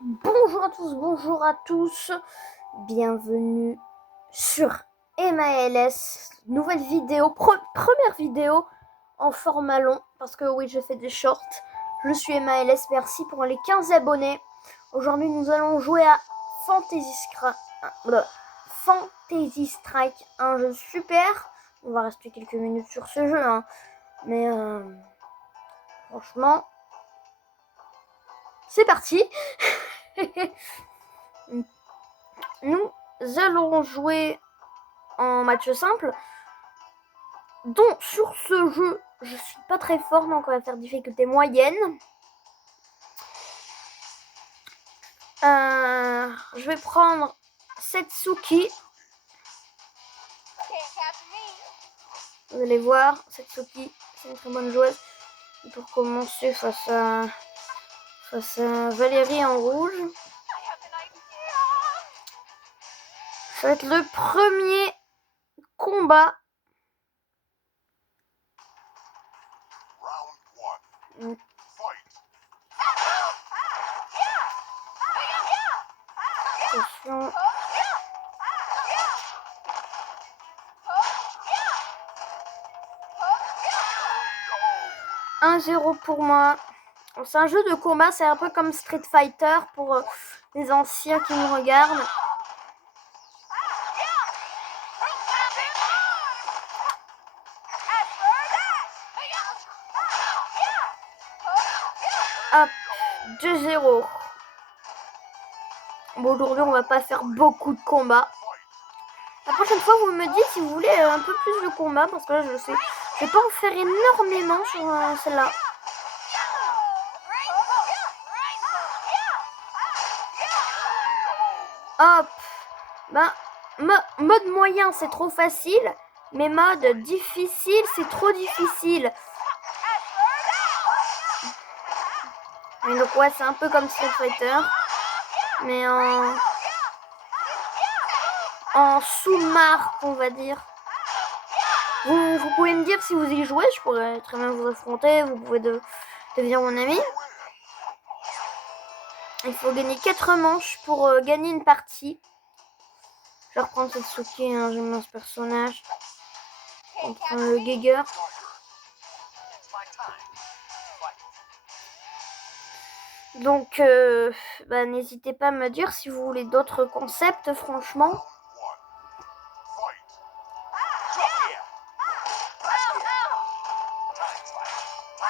Bonjour à tous, bonjour à tous. Bienvenue sur MALS. Nouvelle vidéo, première vidéo en format long. Parce que oui, je fais des shorts. Je suis MALS, merci pour les 15 abonnés. Aujourd'hui, nous allons jouer à Fantasy Strike, un jeu super. On va rester quelques minutes sur ce jeu, hein. Mais franchement, c'est parti. Nous allons jouer en match simple. Donc sur ce jeu, je suis pas très fort, donc on va faire difficulté moyenne. Je vais prendre Setsuki. Vous allez voir, Setsuki, c'est une très bonne joueuse. Et pour commencer face à Valérie en rouge. Ça va être le premier combat. Attention. 1-0 pour moi. C'est un jeu de combat, c'est un peu comme Street Fighter pour les anciens qui nous regardent. Hop, 2-0. Bon, aujourd'hui, on va pas faire beaucoup de combats. La prochaine fois, vous me dites si vous voulez un peu plus de combats, parce que là, je sais, je vais pas en faire énormément sur celle-là. Hop, ben, mode moyen, c'est trop facile, mais mode difficile, c'est trop difficile. Et donc ouais, c'est un peu comme Street Fighter, mais en sous-marque, on va dire. Vous pouvez me dire si vous y jouez, je pourrais très bien vous affronter, vous pouvez devenir mon ami. Il faut gagner 4 manches pour gagner une partie. Je vais reprendre Setsuki, hein, j'aime bien ce personnage. On prend le Geiger. Donc, n'hésitez pas à me dire si vous voulez d'autres concepts, franchement.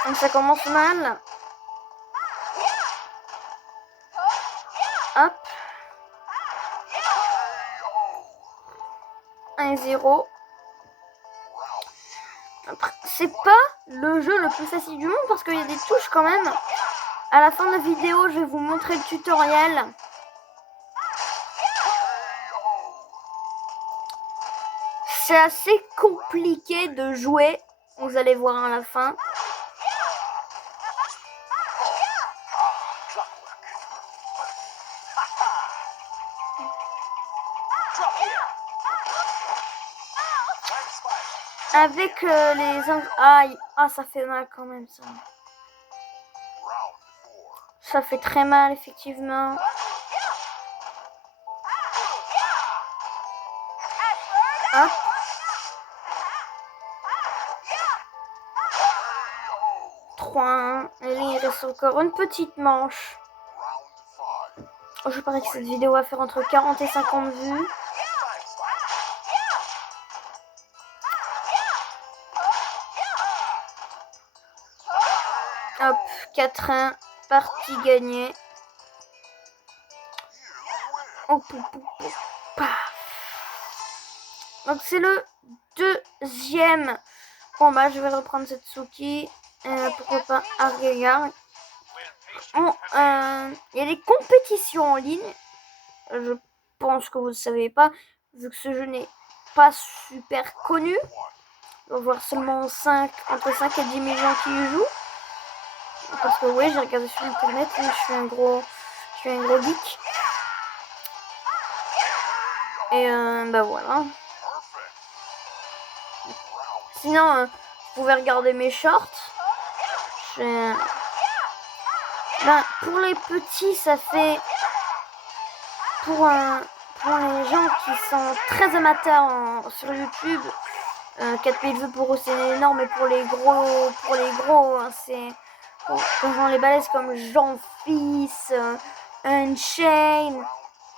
Donc, ça commence mal. Hop. 1-0. C'est pas le jeu le plus facile du monde parce qu'il y a des touches quand même. À la fin de la vidéo, je vais vous montrer le tutoriel. C'est assez compliqué de jouer. Vous allez voir à la fin. Avec les... Aïe, ah, ça fait mal quand même, ça. Ça fait très mal, effectivement. Hop. Et là, il reste encore une petite manche. Oh, je parie que cette vidéo va faire entre 40 et 50 vues. Hop, 4-1, partie gagnée. Oh, donc c'est le deuxième combat. Je vais reprendre Setsuki. Pourquoi pas Argegar. Bon, il y a des compétitions en ligne. Je pense que vous ne savez pas, vu que ce jeu n'est pas super connu. On va voir seulement entre 5 et 10 000 gens qui y jouent. Parce que oui, j'ai regardé sur internet, je suis un gros geek. Et voilà. Sinon, vous pouvez regarder mes shorts. Ben, pour les petits, ça fait... Pour les gens qui sont très amateurs sur YouTube, 4000 vues pour eux c'est énorme, mais pour les gros, hein, c'est pour gens les balèzes comme Jean-Fils, Unchained,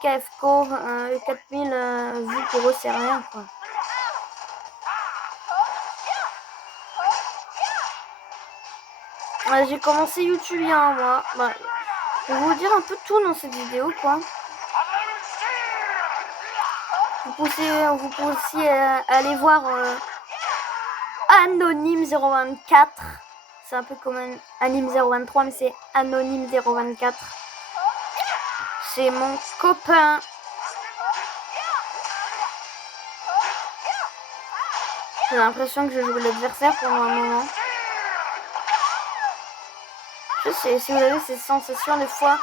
Kefko, 4000 vues pour eux c'est rien quoi. J'ai commencé YouTube il y a un mois. Bah, je vais vous dire un peu tout dans cette vidéo quoi. Vous pouvez aussi aller voir Anonyme 024. C'est un peu comme un Anime 023, mais c'est Anonyme 024. C'est mon copain. J'ai l'impression que je joue l'adversaire pendant un moment. Je sais, si vous avez ces sensations des fois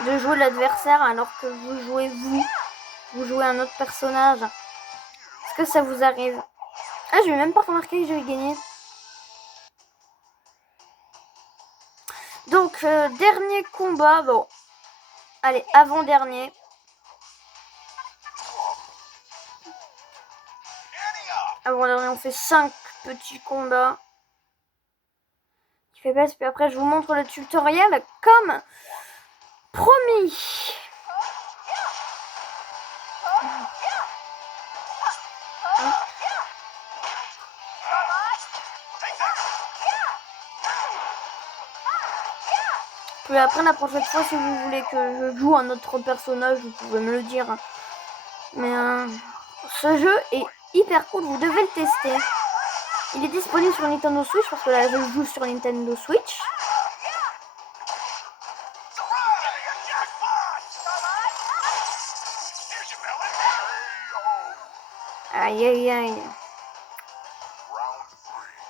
de jouer l'adversaire alors que vous jouez vous jouez un autre personnage. Est-ce que ça vous arrive? Ah, je vais même pas remarquer que je vais gagner. Donc, dernier combat. Bon, allez, avant-dernier. Avant-dernier, on fait 5 petits combats. Qui fait base, puis après, je vous montre le tutoriel comme promis. Puis après, la prochaine fois, si vous voulez que je joue un autre personnage, vous pouvez me le dire. Mais ce jeu est hyper cool, vous devez le tester. Il est disponible sur Nintendo Switch, parce que là, je joue sur Nintendo Switch. Aïe, aïe, aïe.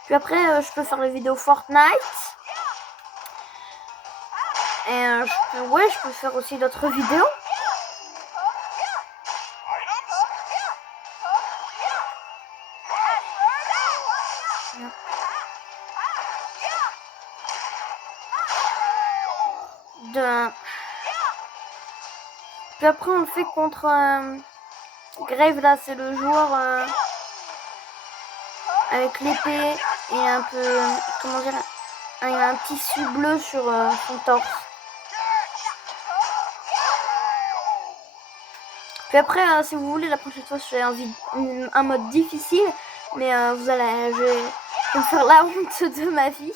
Puis après, je peux faire des vidéos Fortnite. Et je peux faire aussi d'autres vidéos. Puis après, on le fait contre Grave, là, c'est le joueur avec l'épée et un peu, comment dire, il a un tissu bleu sur son torse. Puis après, si vous voulez, la prochaine fois, je fais un mode difficile, mais je vais me faire la honte de ma vie.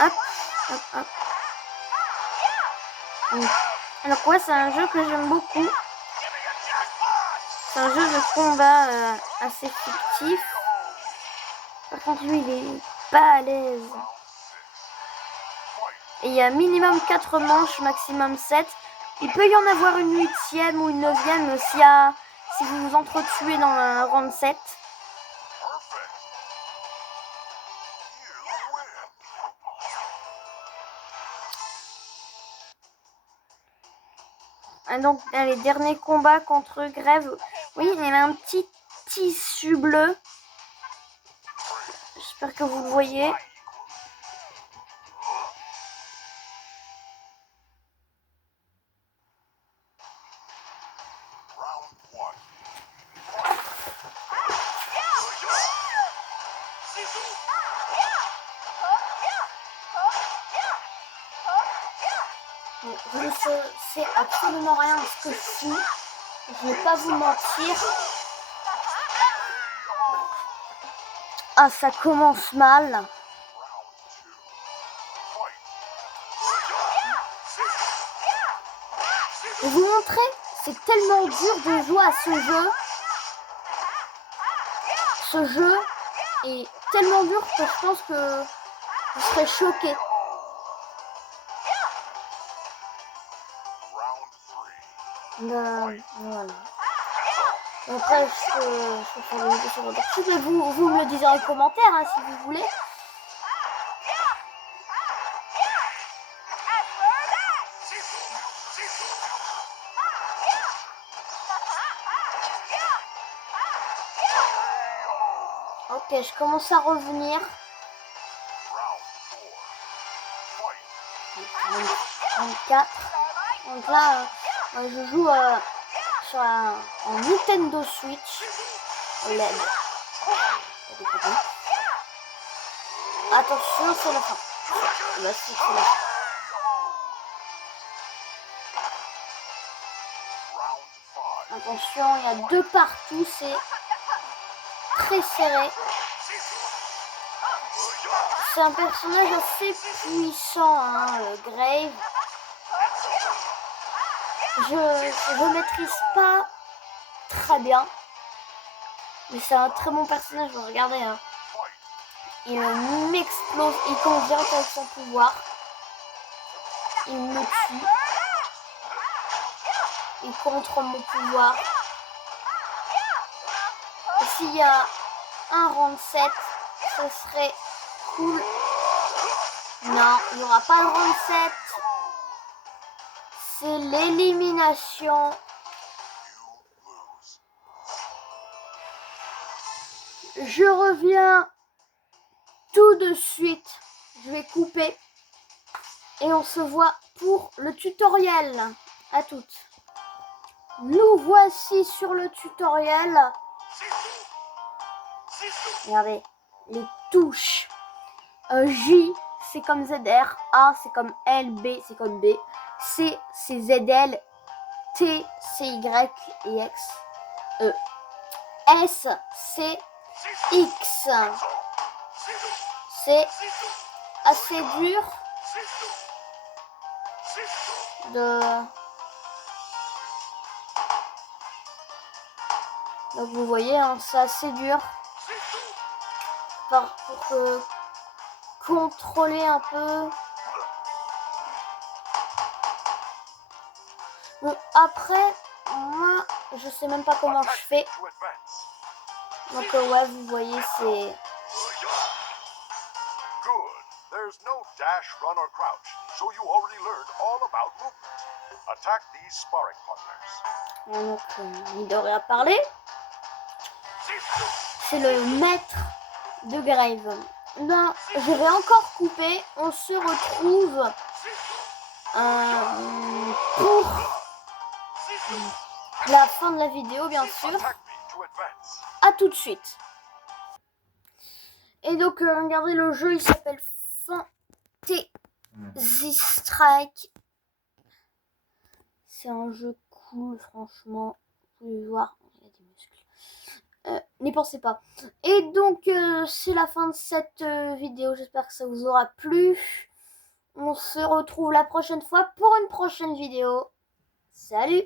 Hop, hop, hop. Alors ouais, c'est un jeu que j'aime beaucoup. C'est un jeu de combat assez fictif. Par contre, lui, il est pas à l'aise. Et il y a minimum 4 manches, maximum 7. Il peut y en avoir une 8e ou une 9e si vous vous entretuez dans un round 7. Et donc, les derniers combats contre Grève. Oui, il y a un petit tissu bleu. J'espère que vous le voyez. Je ne sais absolument rien de ce que je suis. Je ne vais pas vous mentir. Ah, ça commence mal. Je vais vous montrer, c'est tellement dur de jouer à ce jeu. Ce jeu est tellement dur que je pense que vous serez choqués. Voilà. Après, je peux faire une vidéo sur votre YouTube, mais vous me le disiez en commentaire hein, si vous voulez. Ok, je commence à revenir. 34. Donc là, je joue en Nintendo Switch OLED. Attention, c'est la fin. C'est la fin. Attention, il y a 2 partout, c'est très serré. C'est un personnage assez puissant, hein, Grave. Je maîtrise pas très bien, mais c'est un très bon personnage. Regardez, hein. Il m'explose, il convient avec son pouvoir. Il me tue. Il contre mon pouvoir. Et s'il y a un round 7, ce serait cool. Non, il n'y aura pas de round 7. C'est l'élimination. Je reviens tout de suite. Je vais couper. Et on se voit pour le tutoriel. À toutes. Nous voici sur le tutoriel. Regardez, les touches. J, c'est comme ZR. A, c'est comme L. B, c'est comme B. C, c'est ZL. T, c'est Y et X. E. S, c'est X. C'est assez dur Donc vous voyez, hein, c'est assez dur pour contrôler un peu. Bon, après, moi, je sais même pas comment je fais. Donc ouais, vous voyez, c'est... There's no dash, run, or crouch, so you already learned all about movement. Attack these sparring partners. Donc, il devrait parler. C'est le maître de Grave. Non, je vais encore couper. On se retrouve pour la fin de la vidéo, bien sûr. À tout de suite. Et donc, regardez, le jeu, il s'appelle Fantasy Strike. C'est un jeu cool, franchement. Vous pouvez voir, il y a des muscles. N'y pensez pas. Et donc, c'est la fin de cette vidéo. J'espère que ça vous aura plu. On se retrouve la prochaine fois pour une prochaine vidéo. Salut!